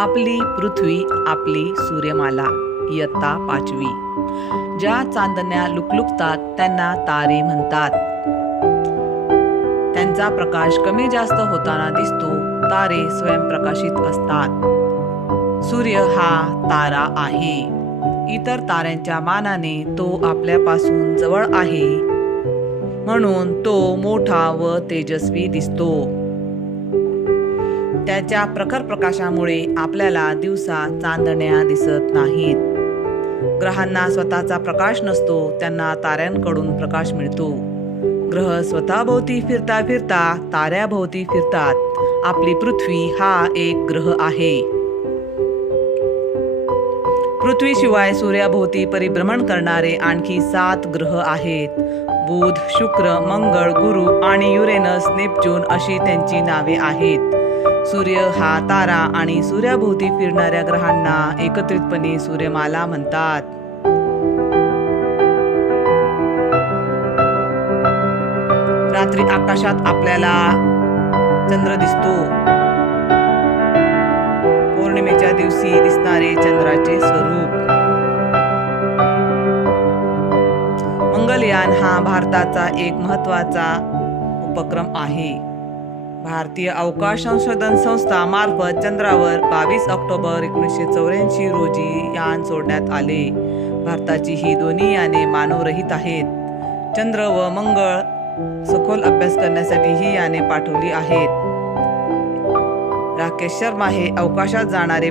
आपली पृथ्वी आपली सूर्यमाला इयत्ता पाचवी. ज्या चांदण्या लुकलुकतात त्यांना तारे म्हणतात. त्यांचा प्रकाश कमी जास्त होताना दिसतो तारे स्वयंप्रकाशित असतात. सूर्य हा तारा आहे. इतर ताऱ्यांच्या मानाने तो आपल्यापासून जवळ आहे. म्हणून तो मोठा व तेजस्वी दिसतो. त्याच्या प्रखर प्रकाशामुळे आपल्याला दिवसा चांदण्या दिसत नाहीत. ग्रहांना स्वतःचा प्रकाश नसतो त्यांना ताऱ्यांकडून प्रकाश मिळतो. ग्रह स्वतःभोवती फिरता फिरता ताऱ्याभोवती फिरतात. आपली पृथ्वी हा एक ग्रह आहे. पृथ्वीशिवाय सूर्याभोवती परिभ्रमण करणारे आणखी सात ग्रह आहेत. बुध शुक्र मंगळ गुरु आणि युरेनस नेपच्यून अशी त्यांची नावे आहेत. सूर्य हा तारा आणि सूर्याभोवती फिरणाऱ्या ग्रहांना एकत्रितपणे सूर्यमाला म्हणतात. रात्री आकाशात आपल्याला चंद्र दिसतो. पौर्णिमेच्या दिवशी दिसणारे चंद्राचे स्वरूप. मंगलयान हा भारताचा एक महत्त्वाचा उपक्रम आहे. भारतीय अवकाश संशोधन संस्था मार्फत चंद्रावर बावीस ऑक्टोबर एकोणीसशे चौऱ्याऐंशी रोजी यान सोडण्यात आले. भारताची ही दोन्ही याने मानवरहित आहेत. चंद्र व मंगळ सखोल अभ्यास करण्यासाठी ही याने पाठवली आहेत. राकेश शर्मा हे अवकाशात जाणारे